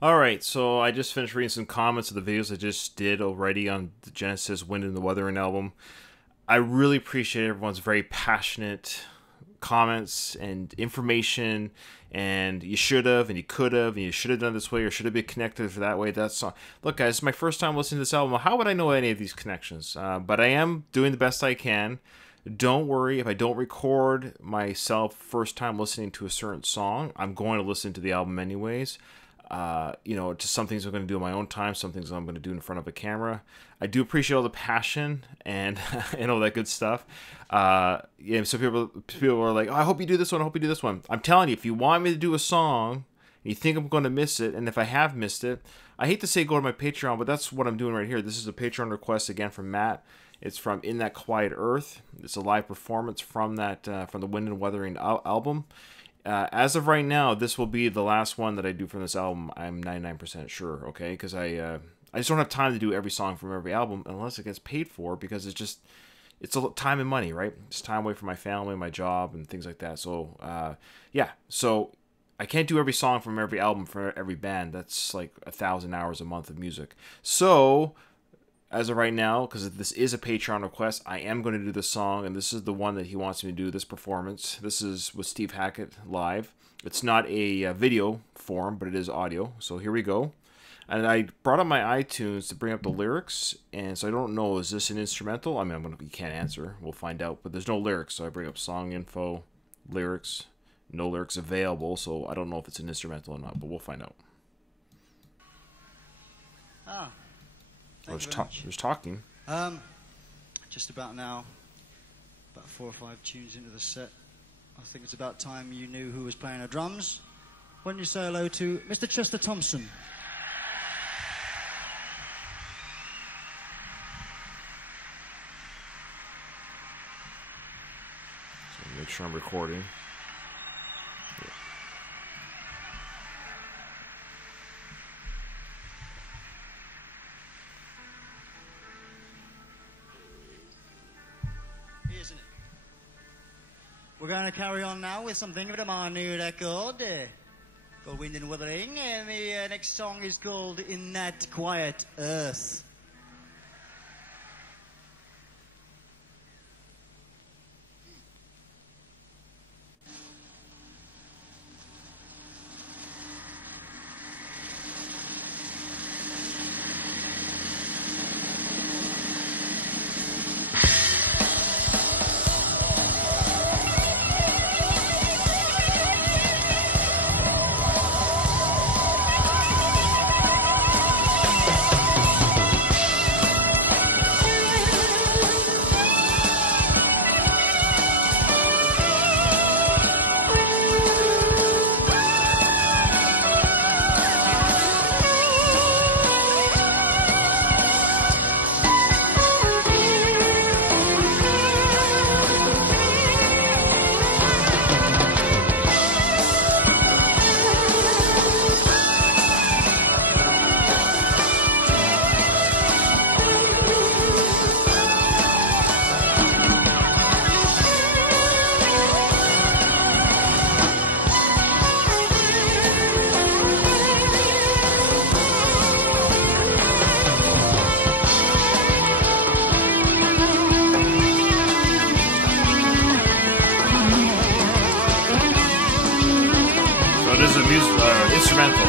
Alright, so I just finished reading some comments of the videos I just did already on the Genesis Wind and the Wuthering album. I really appreciate everyone's very passionate comments and information, and you should have, and you could have, and you should have done this way, or should have been connected for that way. That's look, guys, it's my first time listening to this album. How would I know any of these connections? But I am doing the best I can. Don't worry if I don't record myself first time listening to a certain song. I'm going to listen to the album anyways. Just some things I'm going to do in my own time, some things I'm going to do in front of a camera. I do appreciate all the passion and and all that good stuff. So people are like, oh, I hope you do this one, I hope you do this one. I'm telling you, if you want me to do a song, and you think I'm going to miss it, and if I have missed it, I hate to say go to my Patreon, but that's what I'm doing right here. This is a Patreon request again from Matt. It's from In That Quiet Earth. It's a live performance from from the Wind and Wuthering album. As of right now, this will be the last one that I do from this album. I'm 99% sure, okay? Because I just don't have time to do every song from every album unless it gets paid for, because it's a time and money, right? It's time away from my family, my job, and things like that. So, So I can't do every song from every album for every band. That's like 1,000 hours a month of music. So as of right now, because this is a Patreon request, I am going to do this song, and this is the one that he wants me to do, this performance. This is with Steve Hackett live. It's not a video form, but it is audio. So here we go. And I brought up my iTunes to bring up the lyrics, and so I don't know, is this an instrumental? I mean, you can't answer. We'll find out, but there's no lyrics, so I bring up song info, lyrics, no lyrics available, so I don't know if it's an instrumental or not, but we'll find out. Ah. There's talking. Just about now, about 4 or 5 tunes into the set, I think it's about time you knew who was playing the drums. Why don't you say hello to Mr. Chester Thompson? So make sure I'm recording. Isn't it? We're going to carry on now with something of my new record called Wind and Wuthering, and the next song is called In That Quiet Earth. This is a instrumental.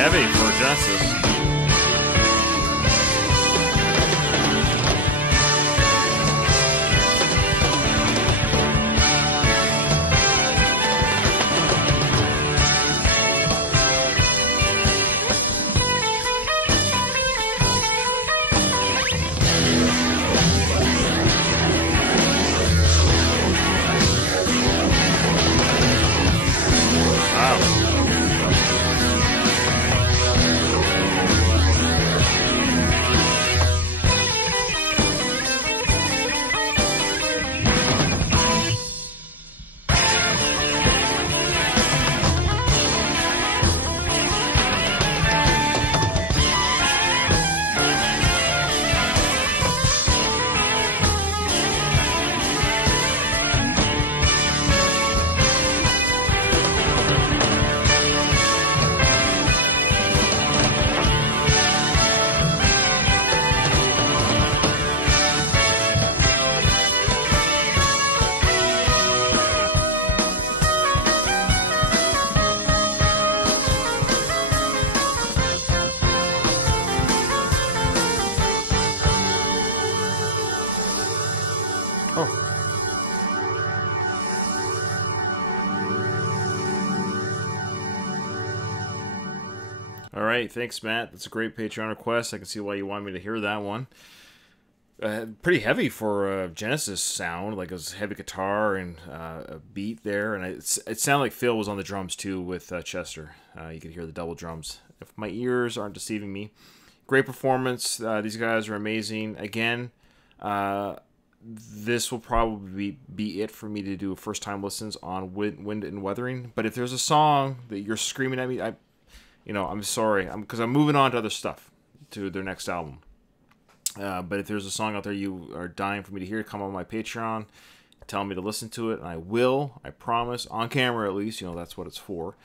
heavy for Genesis. All right, thanks, Matt. That's a great Patreon request. I can see why you want me to hear that one. Pretty heavy for a Genesis sound, like it was heavy guitar and a beat there, and it sounded like Phil was on the drums too with Chester. You could hear the double drums. If my ears aren't deceiving me, great performance. These guys are amazing. Again, this will probably be it for me to do first time listens on Wind and Wuthering. But if there's a song that you're screaming at me, I'm sorry, because I'm moving on to other stuff, to their next album. But if there's a song out there you are dying for me to hear, come on my Patreon, tell me to listen to it, and I will, I promise, on camera at least, that's what it's for.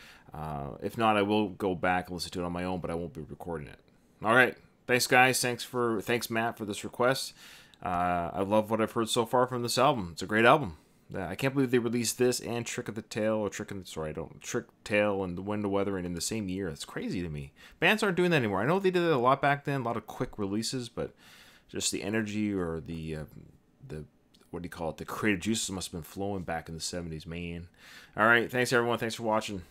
If not, I will go back and listen to it on my own, but I won't be recording it. All right, thanks guys, thanks Matt for this request. I love what I've heard so far from this album. It's a great album. I can't believe they released this and Trick Tail and The Wind and Wuthering in the same year. It's crazy to me. Bands aren't doing that anymore. I know they did it a lot back then, a lot of quick releases, but just the energy or the what do you call it? The creative juices must have been flowing back in the 70s, man. All right, thanks everyone. Thanks for watching.